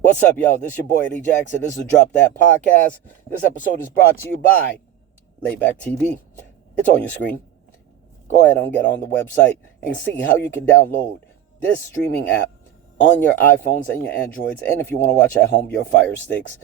What's up, y'all? This is your boy Eddie Jackson. This is Drop That Podcast. This episode is brought to you by Layback TV. It's on your screen. Go ahead and get on the website and see how you can download this streaming app on your iPhones and your Androids. And if you want to watch at home, your Fire Sticks.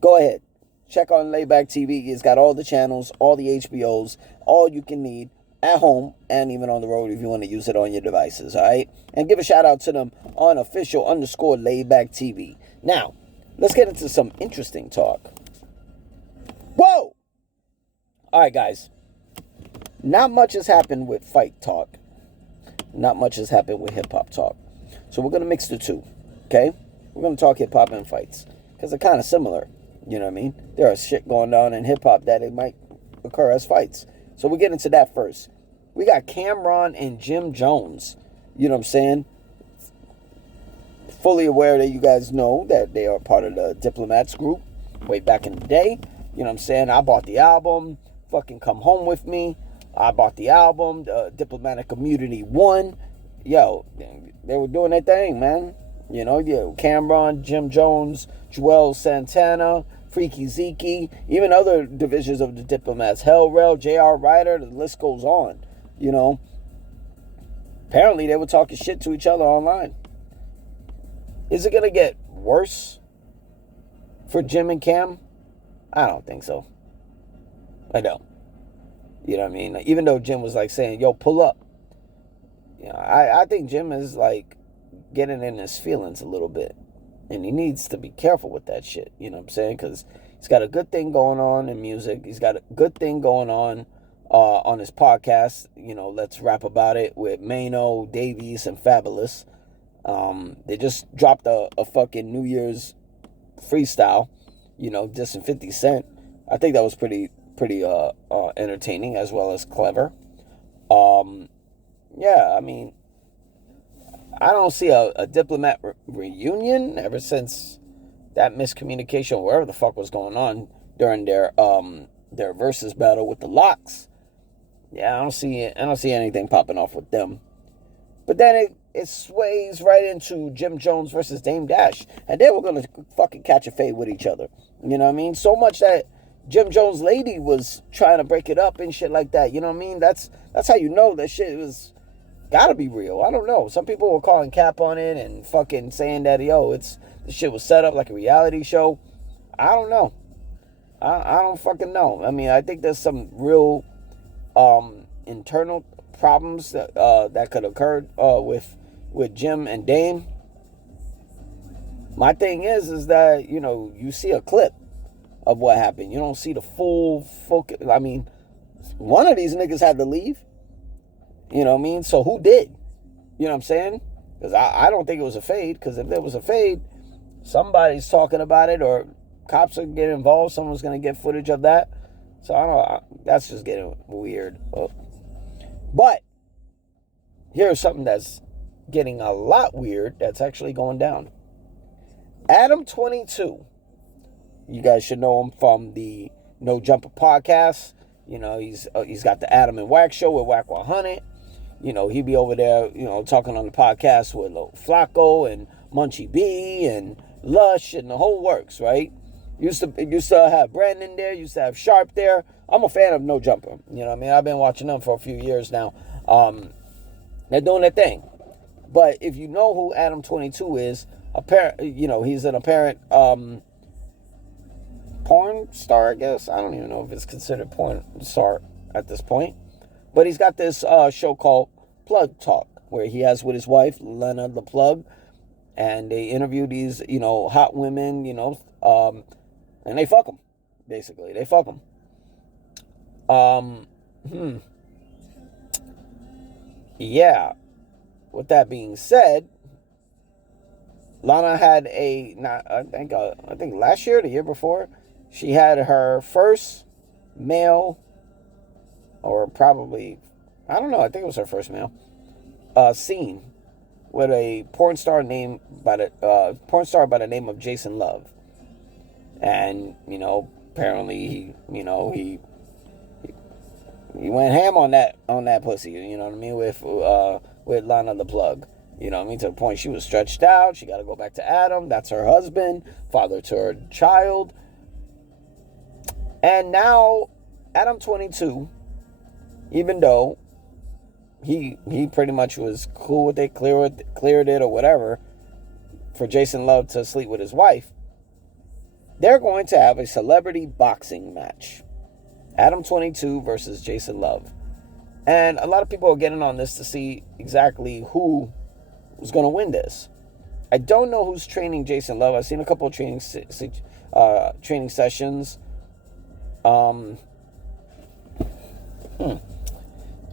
Go ahead. Check on Layback TV. It's got all the channels, all the HBOs, all you can need at home and even on the road if you want to use it on your devices, all right? And give a shout out to them on official_Layback TV. Now, let's get into some interesting talk. Whoa! All right, guys. Not much has happened with fight talk. Not much has happened with hip-hop talk. So we're going to mix the two, okay? We're going to talk hip-hop and fights because they're kind of similar, you know what I mean? There are shit going on in hip-hop that it might occur as fights. So we'll get into that first. We got Cameron and Jim Jones, you know what I'm saying? Fully aware that you guys know that they are part of the Diplomats group way back in the day. You know what I'm saying? I bought the album, fucking Come Home With Me. I bought the album, Diplomatic Community 1. Yo, they were doing their thing, man. You know, Cameron, Jim Jones, Joel Santana, Freaky Zeke, even other divisions of the Diplomats, Hell Rail, J.R. Ryder, the list goes on, you know. Apparently, they were talking shit to each other online. Is it going to get worse for Jim and Cam? I don't think so. I don't. You know what I mean? Even though Jim was like saying, yo, pull up. You know, I think Jim is like getting in his feelings a little bit. And he needs to be careful with that shit. You know what I'm saying? Because he's got a good thing going on in music. He's got a good thing going on his podcast. You know, Let's Rap About It with Mano, Davies, and Fabulous. They just dropped a fucking New Year's freestyle, you know, dissing 50 Cent. I think that was pretty entertaining as well as clever. Yeah, I mean, I don't see a Diplomat reunion ever since that miscommunication, wherever the fuck was going on during their versus battle with the Locks. Yeah, I don't see anything popping off with them. But then it sways right into Jim Jones versus Dame Dash. And they were going to fucking catch a fade with each other. You know what I mean? So much that Jim Jones' lady was trying to break it up and shit like that. You know what I mean? That's how you know that shit was gotta be real. I don't know. Some people were calling cap on it and fucking saying that, yo, this shit was set up like a reality show. I don't know. I don't fucking know. I mean, I think there's some real internal problems that could occur with Jim and Dame. My thing is that, you know, you see a clip of what happened. You don't see the full focus. I mean, one of these niggas had to leave. You know what I mean? So who did? You know what I'm saying? Because I don't think it was a fade. Because if there was a fade, somebody's talking about it or cops are getting involved. Someone's going to get footage of that. So I don't know. That's just getting weird. But here's something that's getting a lot weird that's actually going down. Adam22. You guys should know him from the No Jumper podcast. You know, he's got the Adam and Wax show with Wack 100. You know, he be over there, you know, talking on the podcast with Lil Flacco and Munchie B and Lush and the whole works, right? Used to have Brandon there, used to have Sharp there. I'm a fan of No Jumper. You know what I mean? I've been watching them for a few years now. They're doing their thing. But if you know who Adam22 is, you know, he's an apparent porn star, I guess. I don't even know if it's considered porn star at this point. But he's got this show called Plug Talk, where he has with his wife, Lena the Plug, and they interview these, you know, hot women, you know, and they fuck them, basically. They fuck them. Yeah. With that being said, Lana had I think last year, the year before, she had her first male, or probably, I don't know, I think it was her first male, scene with a porn star by the name of Jason Love. And, you know, apparently he went ham on that pussy, you know what I mean, with Lana the Plug. You know what I mean? To the point she was stretched out. She got to go back to Adam. That's her husband, father to her child. And now, Adam22, even though he pretty much was cool with it, cleared it or whatever, for Jason Love to sleep with his wife, they're going to have a celebrity boxing match. Adam22 versus Jason Love. And a lot of people are getting on this to see exactly who was going to win this. I don't know who's training Jason Love. I've seen a couple of training sessions.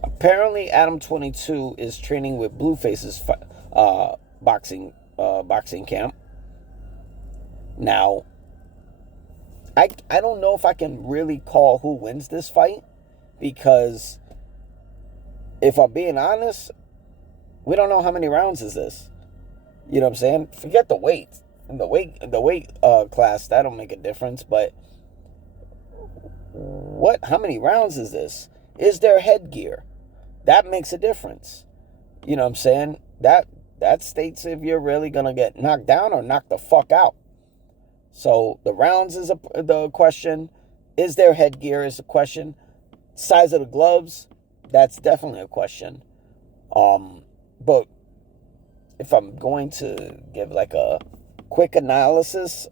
Apparently, Adam22 is training with Blueface's boxing camp. Now, I don't know if I can really call who wins this fight, because if I'm being honest, we don't know how many rounds is this. You know what I'm saying? Forget the weight. The weight class, that don't make a difference, but how many rounds is this? Is there headgear? That makes a difference. You know what I'm saying? That states if you're really going to get knocked down or knocked the fuck out. So the rounds is the question. Is there headgear is a question. Size of the gloves, that's definitely a question. But if I'm going to give like a quick analysis,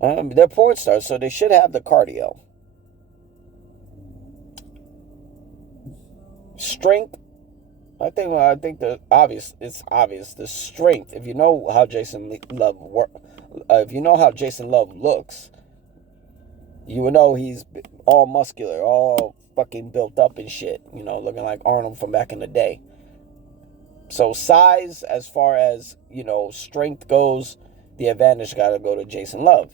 they're porn stars, so they should have the cardio. Strength, I think it's obvious. The strength, if you know how Jason Love looks, you would know he's all muscular, all fucking built up and shit, you know, looking like Arnold from back in the day. So size, as far as, you know, strength goes, the advantage got to go to Jason Love.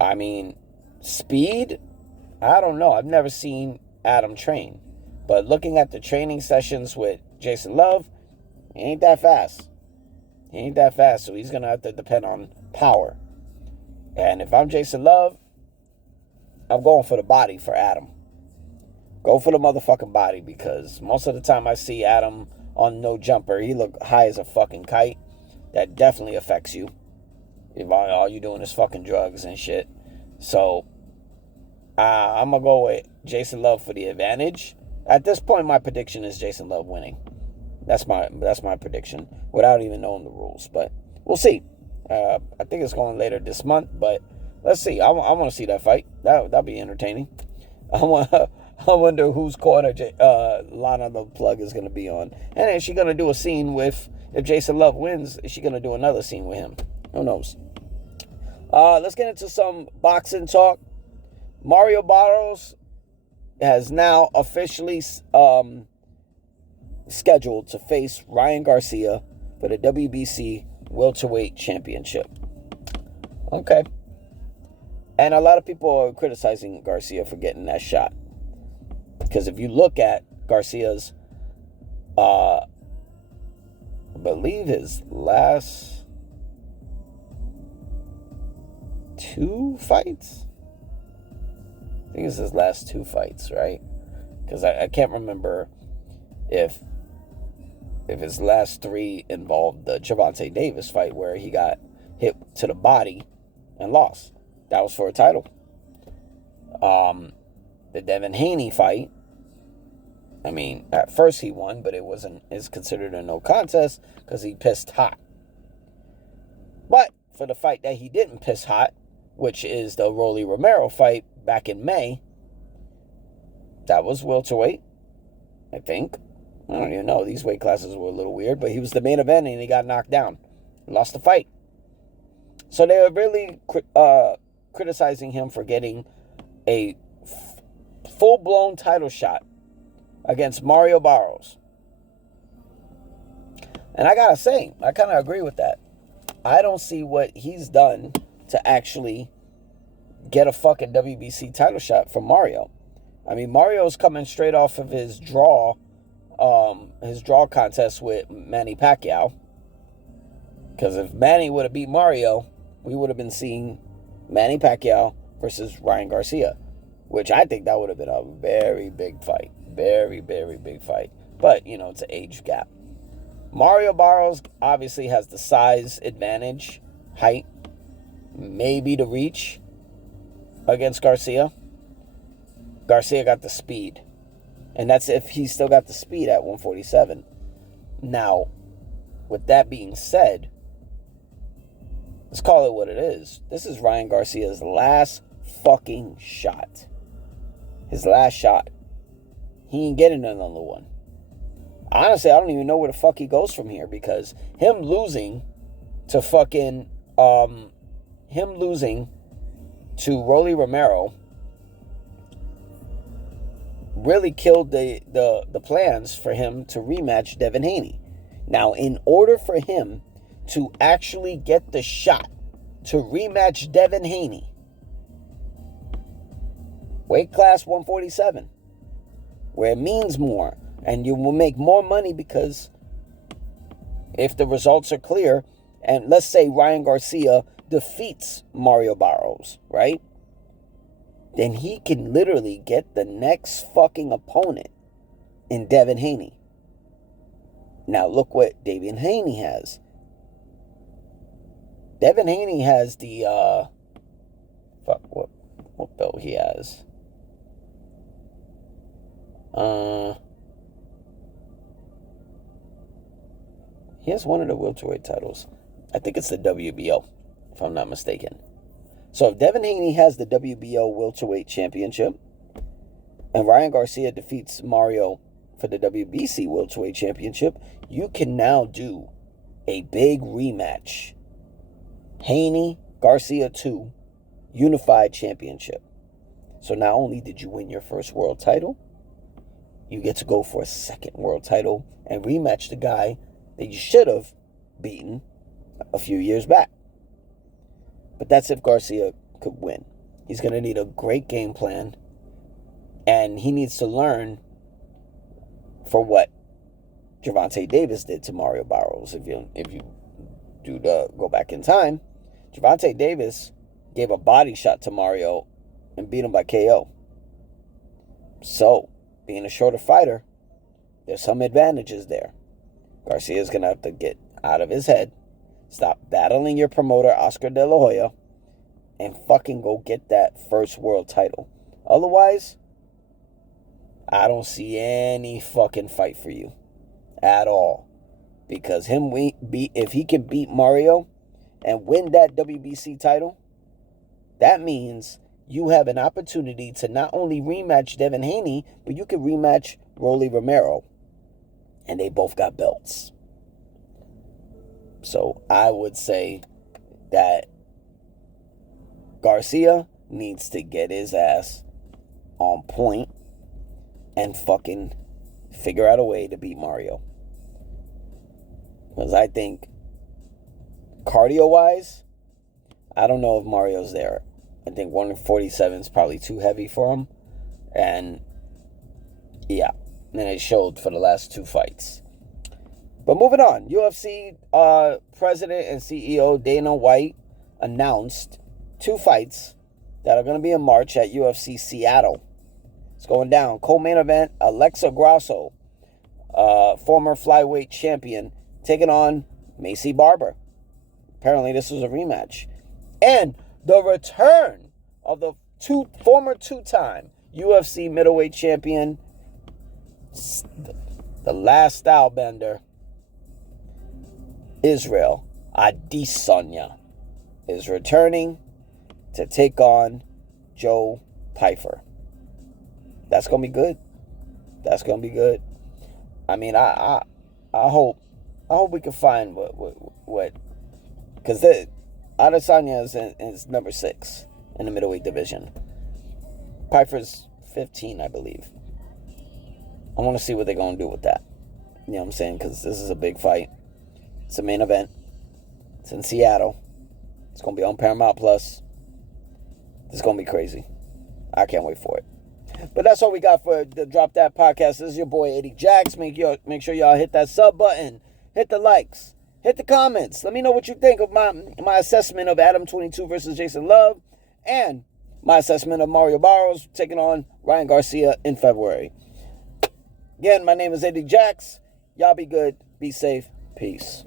I mean, speed, I don't know. I've never seen Adam train. But looking at the training sessions with Jason Love, he ain't that fast. So he's going to have to depend on power. And if I'm Jason Love, I'm going for the body for Adam. Go for the motherfucking body, because most of the time I see Adam on no jumper, he look high as a fucking kite. That definitely affects you if all you doing is fucking drugs and shit. So I'm going to go with Jason Love for the advantage. At this point, my prediction is Jason Love winning. That's my prediction, without even knowing the rules. But we'll see. I think it's going later this month, but let's see. I want to see that fight. That'll be entertaining. I wonder whose corner Lana the Plug is going to be on. And is she going to do a scene with, if Jason Love wins, is she going to do another scene with him? Who knows? Let's get into some boxing talk. Mario Barrios has now officially scheduled to face Ryan Garcia for the WBC welterweight championship. Okay. And a lot of people are criticizing Garcia for getting that shot. Because if you look at Garcia's, I believe his last 2 fights. I think it's his last 2 fights, right? Because I can't remember if his last 3 involved the Gervonta Davis fight where he got hit to the body and lost. That was for a title. The Devin Haney fight, I mean, at first he won, but it's considered a no contest because he pissed hot. But for the fight that he didn't piss hot, which is the Rolly Romero fight back in May, that was welterweight, I think. I don't even know. These weight classes were a little weird, but he was the main event and he got knocked down. Lost the fight. So they were really criticizing him for getting a full-blown title shot against Mario Barrios. And I gotta say, I kind of agree with that. I don't see what he's done to actually get a fucking WBC title shot from Mario. I mean, Mario's coming straight off of his draw contest with Manny Pacquiao. Because if Manny would have beat Mario, we would have been seeing Manny Pacquiao versus Ryan Garcia, which I think that would have been a very big fight. Very, very big fight. But, it's an age gap. Mario Barrios obviously has the size advantage, height, maybe the reach against Garcia. Garcia got the speed. And that's if he still got the speed at 147. Now, with that being said, let's call it what it is. This is Ryan Garcia's last fucking shot. His last shot. He ain't getting another one. Honestly, I don't even know where the fuck he goes from here, because him losing to Rolly Romero really killed the plans for him to rematch Devin Haney. Now, in order for him to actually get the shot to rematch Devin Haney, weight class 147, where it means more, and you will make more money, because if the results are clear, and let's say Ryan Garcia defeats Mario Barrios, right? Then he can literally get the next fucking opponent in Devin Haney. Now look what Devin Haney has. Devin Haney has the what belt he has? He has one of the welterweight titles. I think it's the WBO, if I'm not mistaken. So if Devin Haney has the WBO welterweight championship, and Ryan Garcia defeats Mario for the WBC welterweight championship, you can now do a big rematch. Haney Garcia 2 unified championship. So not only did you win your first world title, you get to go for a second world title and rematch the guy that you should have beaten a few years back. But that's if Garcia could win. He's going to need a great game plan, and he needs to learn for what Gervonta Davis did to Mario Barrios. If you do go back in time, Gervonta Davis gave a body shot to Mario and beat him by KO. So, being a shorter fighter, there's some advantages there. Garcia's going to have to get out of his head, stop battling your promoter, Oscar De La Hoya, and fucking go get that first world title. Otherwise, I don't see any fucking fight for you at all. Because if he can beat Mario and win that WBC title, that means you have an opportunity to not only rematch Devin Haney, but you can rematch Rolly Romero. And they both got belts. So I would say that Garcia needs to get his ass on point and fucking figure out a way to beat Mario. Because I think cardio-wise, I don't know if Mario's there. I think 147 is probably too heavy for him. And yeah. And it showed for the last two fights. But moving on, UFC President and CEO Dana White announced two fights that are going to be in March at UFC Seattle. It's going down. Co-main event, Alexa Grasso, former flyweight champion, taking on Macy Barber. Apparently this was a rematch. And the return of the former two-time UFC middleweight champion, the last style bender, Israel Adesanya, is returning to take on Joe Pyfer. That's gonna be good. That's gonna be good. I mean, I hope we can find what because Adesanya is number 6 in the middleweight division. Pyfer's 15, I believe. I want to see what they're going to do with that. You know what I'm saying? Because this is a big fight. It's a main event. It's in Seattle. It's going to be on Paramount Plus. It's going to be crazy. I can't wait for it. But that's all we got for the Drop That podcast. This is your boy, Eddie Jax. Make sure y'all hit that sub button. Hit the likes. Hit the comments. Let me know what you think of my assessment of Adam22 versus Jason Love. And my assessment of Mario Barrios taking on Ryan Garcia in February. Again, my name is Eddie Jax. Y'all be good. Be safe. Peace.